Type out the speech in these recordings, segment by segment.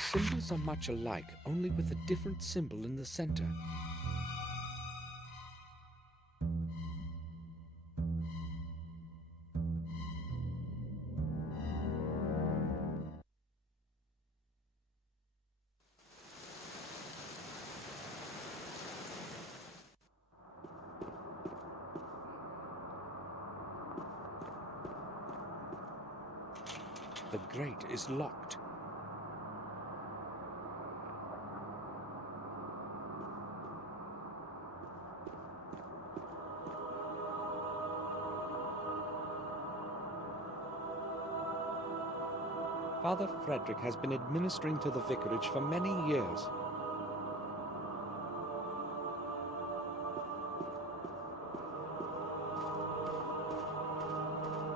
The symbols are much alike, only with a different symbol in the center. The grate is locked. Father Frederick has been administering to the vicarage for many years.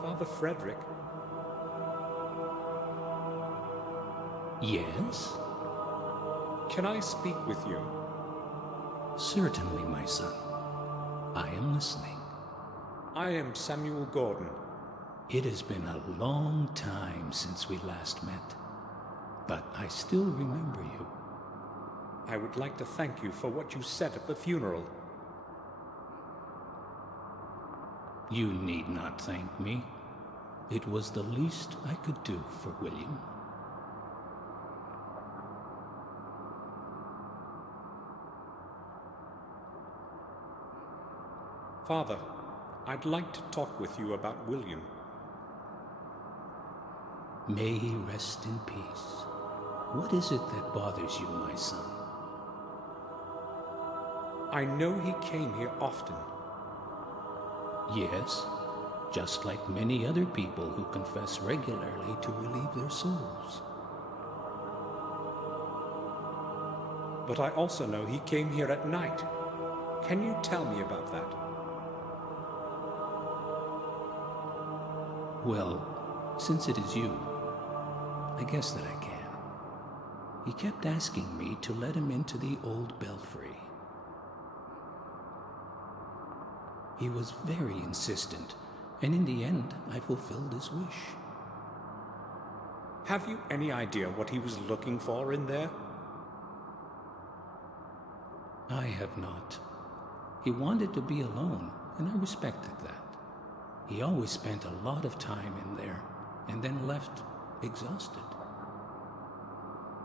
Father Frederick? Yes? Can I speak with you? Certainly, my son. I am listening. I am Samuel Gordon. It has been a long time since we last met, but I still remember you. I would like to thank you for what you said at the funeral. You need not thank me. It was the least I could do for William. Father, I'd like to talk with you about William. May he rest in peace. What is it that bothers you, my son? I know he came here often. Yes, just like many other people who confess regularly to relieve their souls. But I also know he came here at night. Can you tell me about that? Well, since it is you, I guess that I can. He kept asking me to let him into the old belfry. He was very insistent, and in the end, I fulfilled his wish. Have you any idea what he was looking for in there? I have not. He wanted to be alone, and I respected that. He always spent a lot of time in there, and then left exhausted.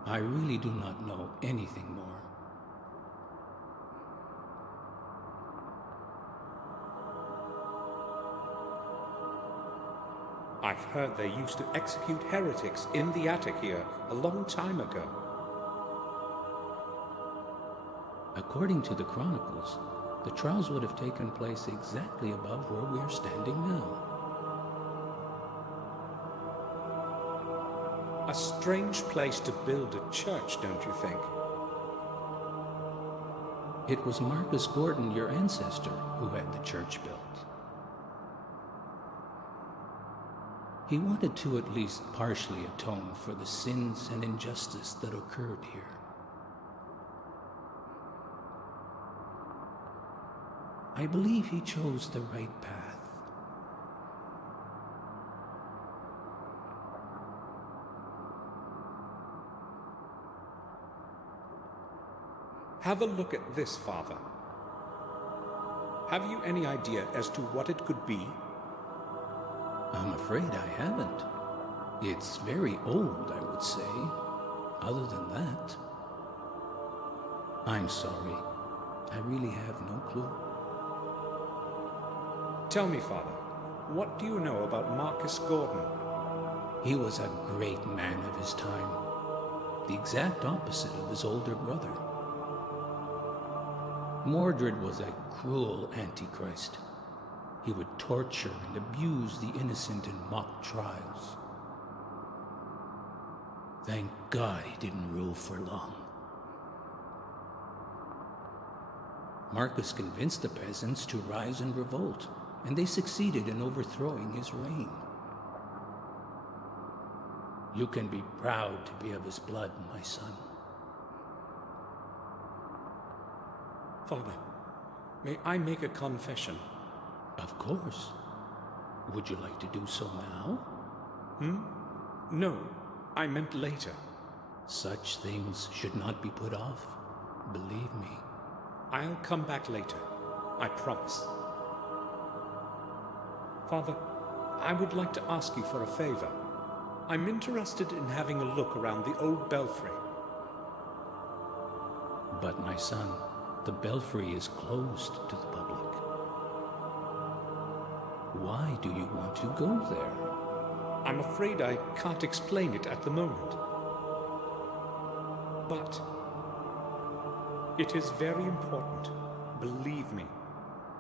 I really do not know anything more. I've heard they used to execute heretics in the attic here a long time ago. According to the chronicles, the trials would have taken place exactly above where we are standing now. A strange place to build a church, don't you think? It was Marcus Gordon, your ancestor, who had the church built. He wanted to at least partially atone for the sins and injustice that occurred here. I believe he chose the right path. Have a look at this, Father. Have you any idea as to what it could be? I'm afraid I haven't. It's very old, I would say. Other than that, I'm sorry. I really have no clue. Tell me, Father, what do you know about Marcus Gordon? He was a great man of his time, the exact opposite of his older brother. Mordred was a cruel antichrist. He would torture and abuse the innocent in mock trials. Thank God he didn't rule for long. Marcus convinced the peasants to rise and revolt, and they succeeded in overthrowing his reign. You can be proud to be of his blood, my son. Father, may I make a confession? Of course. Would you like to do so now? No, I meant later. Such things should not be put off. Believe me. I'll come back later. I promise. Father, I would like to ask you for a favor. I'm interested in having a look around the old belfry. But my son, the belfry is closed to the public. Why do you want to go there? I'm afraid I can't explain it at the moment. But it is very important, believe me.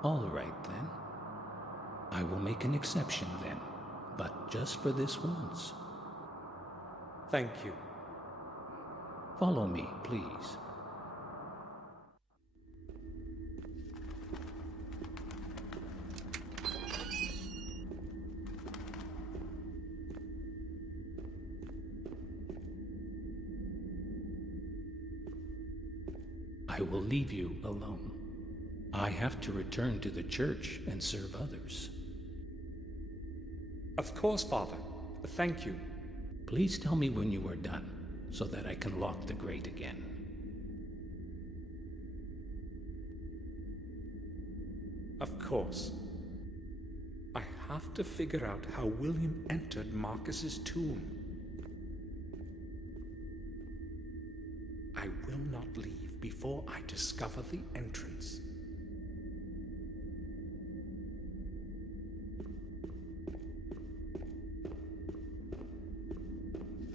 All right, then. I will make an exception then, but just for this once. Thank you. Follow me, please. I will leave you alone. I have to return to the church and serve others. Of course, Father. Thank you. Please tell me when you are done, so that I can lock the grate again. Of course. I have to figure out how William entered Marcus's tomb. I will not leave before I discover the entrance.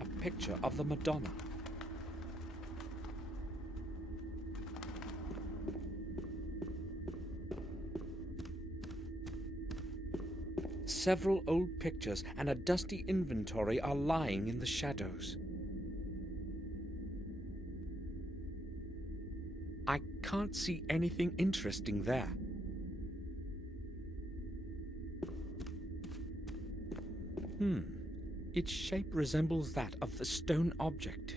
A picture of the Madonna. Several old pictures and a dusty inventory are lying in the shadows. I can't see anything interesting there. Its shape resembles that of the stone object.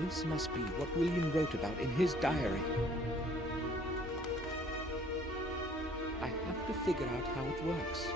This must be what William wrote about in his diary. I have to figure out how it works.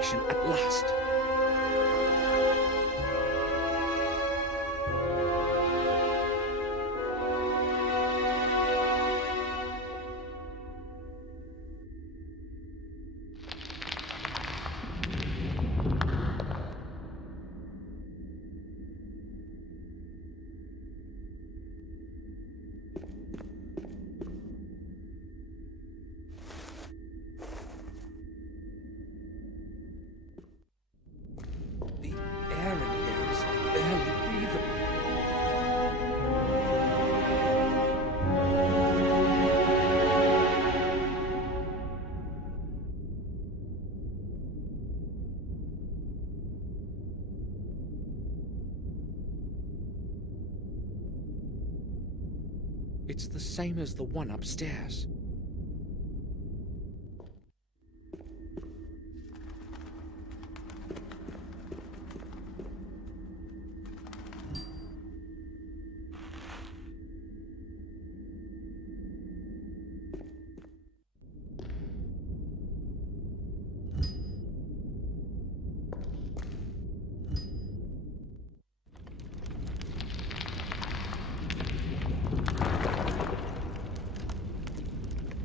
destination at last. The air in here is barely breathable. It's the same as the one upstairs.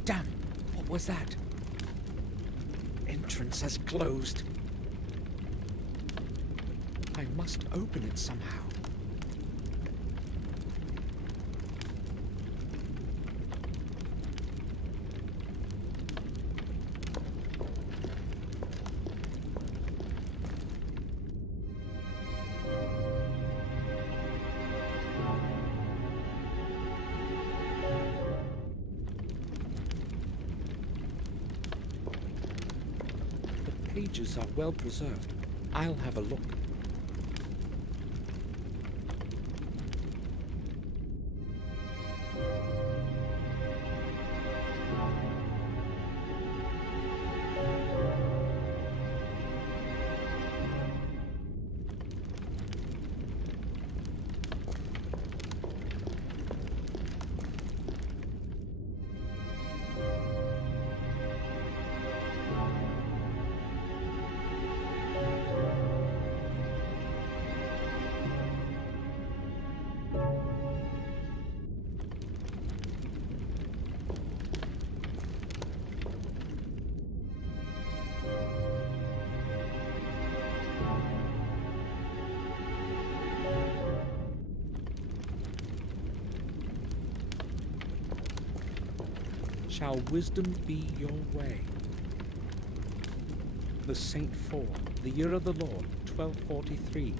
Damn! What was that? Entrance has closed. I must open it somehow. The pages are well preserved. I'll have a look. Shall wisdom be your way? The Saint 4, the year of the Lord, 1243.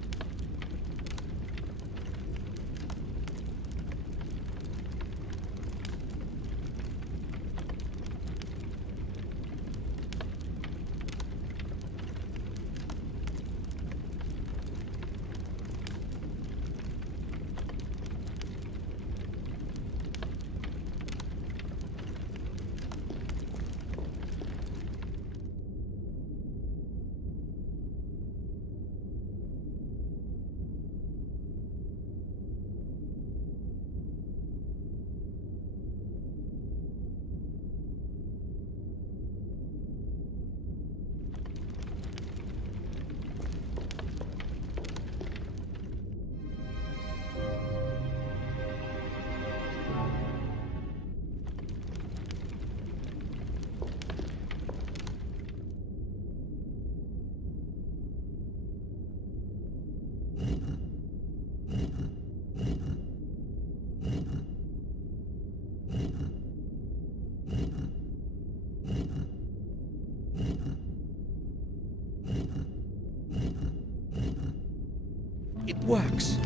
It works.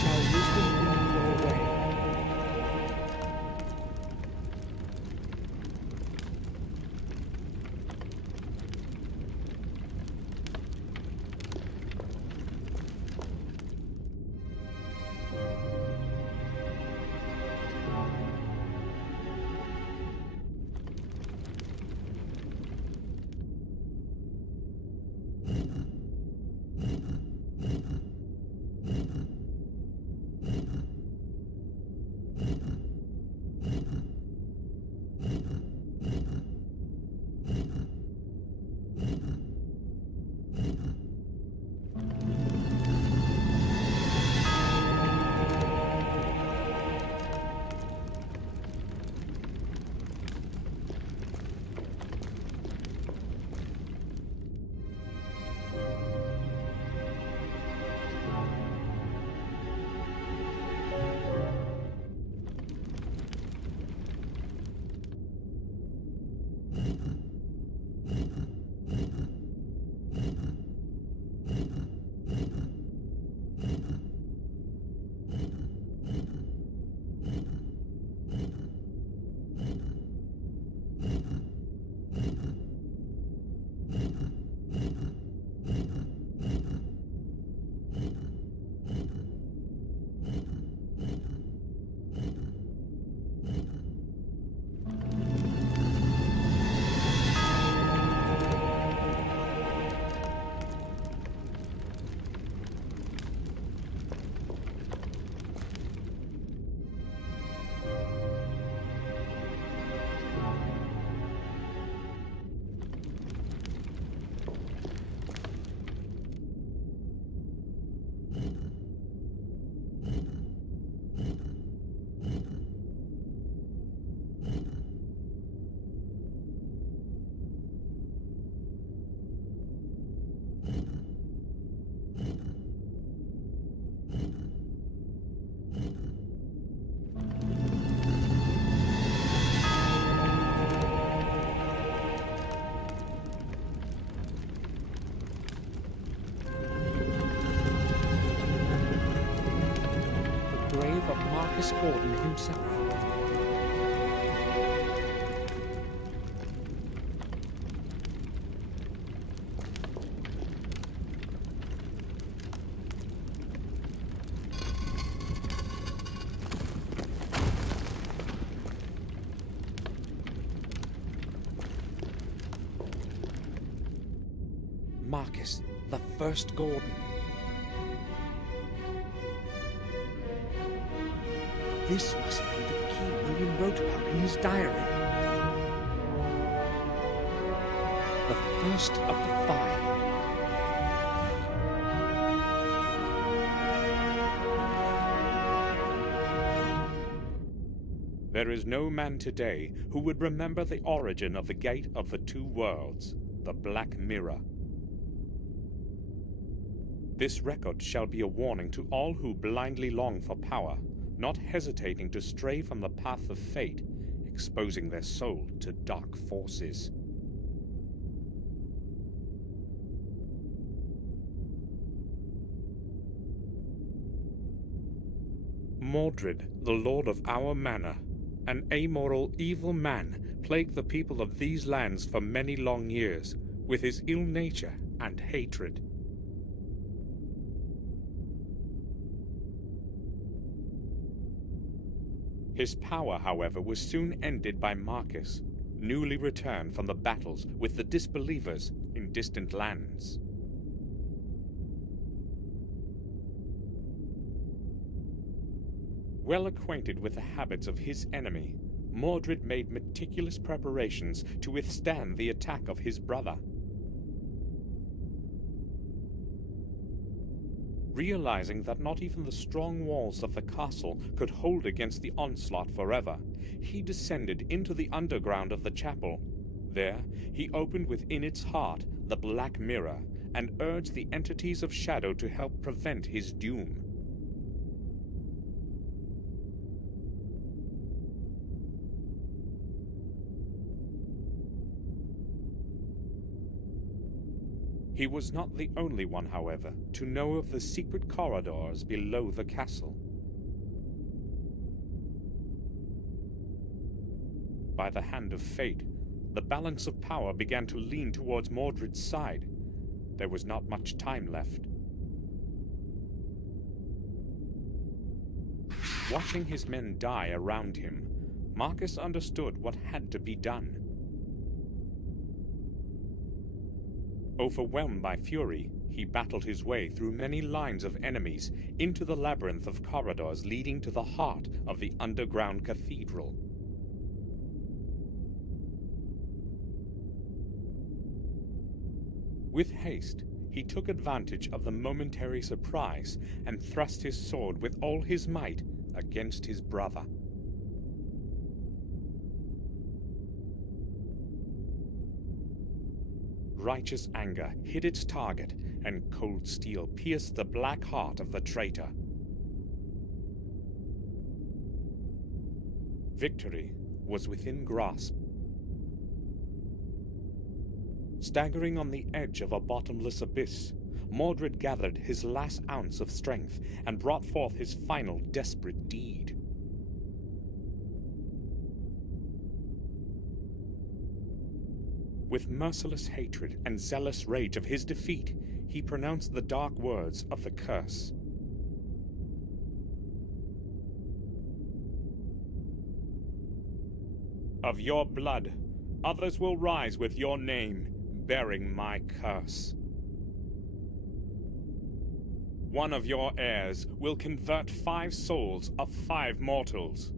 Shall wisdom be your way? Marcus Gordon himself. Marcus, the first Gordon. This must be the key William wrote about in his diary. The first of the 5. There is no man today who would remember the origin of the Gate of the Two Worlds, the Black Mirror. This record shall be a warning to all who blindly long for power, not hesitating to stray from the path of fate, exposing their soul to dark forces. Mordred, the lord of our manor, an amoral, evil man, plagued the people of these lands for many long years, with his ill nature and hatred. His power, however, was soon ended by Marcus, newly returned from the battles with the disbelievers in distant lands. Well acquainted with the habits of his enemy, Mordred made meticulous preparations to withstand the attack of his brother. Realizing that not even the strong walls of the castle could hold against the onslaught forever, he descended into the underground of the chapel. There, he opened within its heart the Black Mirror and urged the entities of shadow to help prevent his doom. He was not the only one, however, to know of the secret corridors below the castle. By the hand of fate, the balance of power began to lean towards Mordred's side. There was not much time left. Watching his men die around him, Marcus understood what had to be done. Overwhelmed by fury, he battled his way through many lines of enemies into the labyrinth of corridors leading to the heart of the underground cathedral. With haste, he took advantage of the momentary surprise and thrust his sword with all his might against his brother. Righteous anger hit its target, and cold steel pierced the black heart of the traitor. Victory was within grasp. Staggering on the edge of a bottomless abyss, Mordred gathered his last ounce of strength and brought forth his final desperate deed. With merciless hatred and zealous rage of his defeat, he pronounced the dark words of the curse. Of your blood, others will rise with your name, bearing my curse. One of your heirs will convert 5 souls of 5 mortals.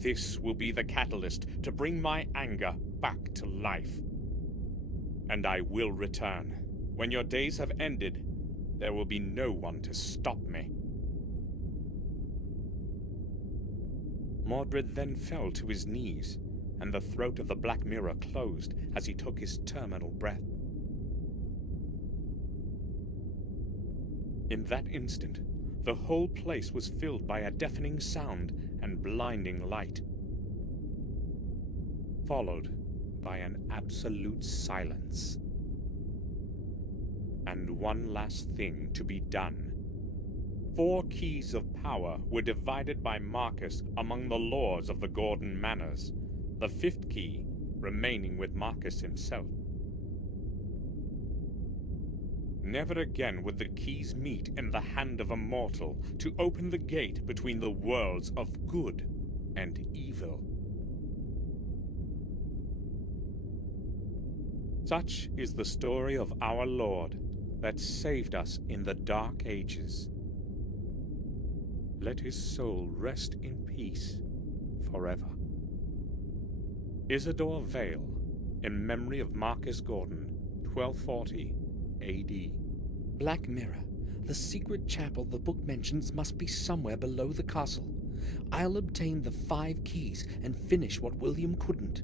This will be the catalyst to bring my anger back to life. And I will return. When your days have ended, there will be no one to stop me. Mordred then fell to his knees, and the throat of the Black Mirror closed as he took his terminal breath. In that instant, the whole place was filled by a deafening sound and blinding light, followed by an absolute silence. And one last thing to be done. 4 keys of power were divided by Marcus among the lords of the Gordon Manors, the 5th key remaining with Marcus himself. Never again would the keys meet in the hand of a mortal to open the gate between the worlds of good and evil. Such is the story of our Lord that saved us in the Dark Ages. Let his soul rest in peace forever. Isidore Vale, in memory of Marcus Gordon, 1240 A.D. Black Mirror. The secret chapel the book mentions must be somewhere below the castle. I'll obtain the 5 keys and finish what William couldn't.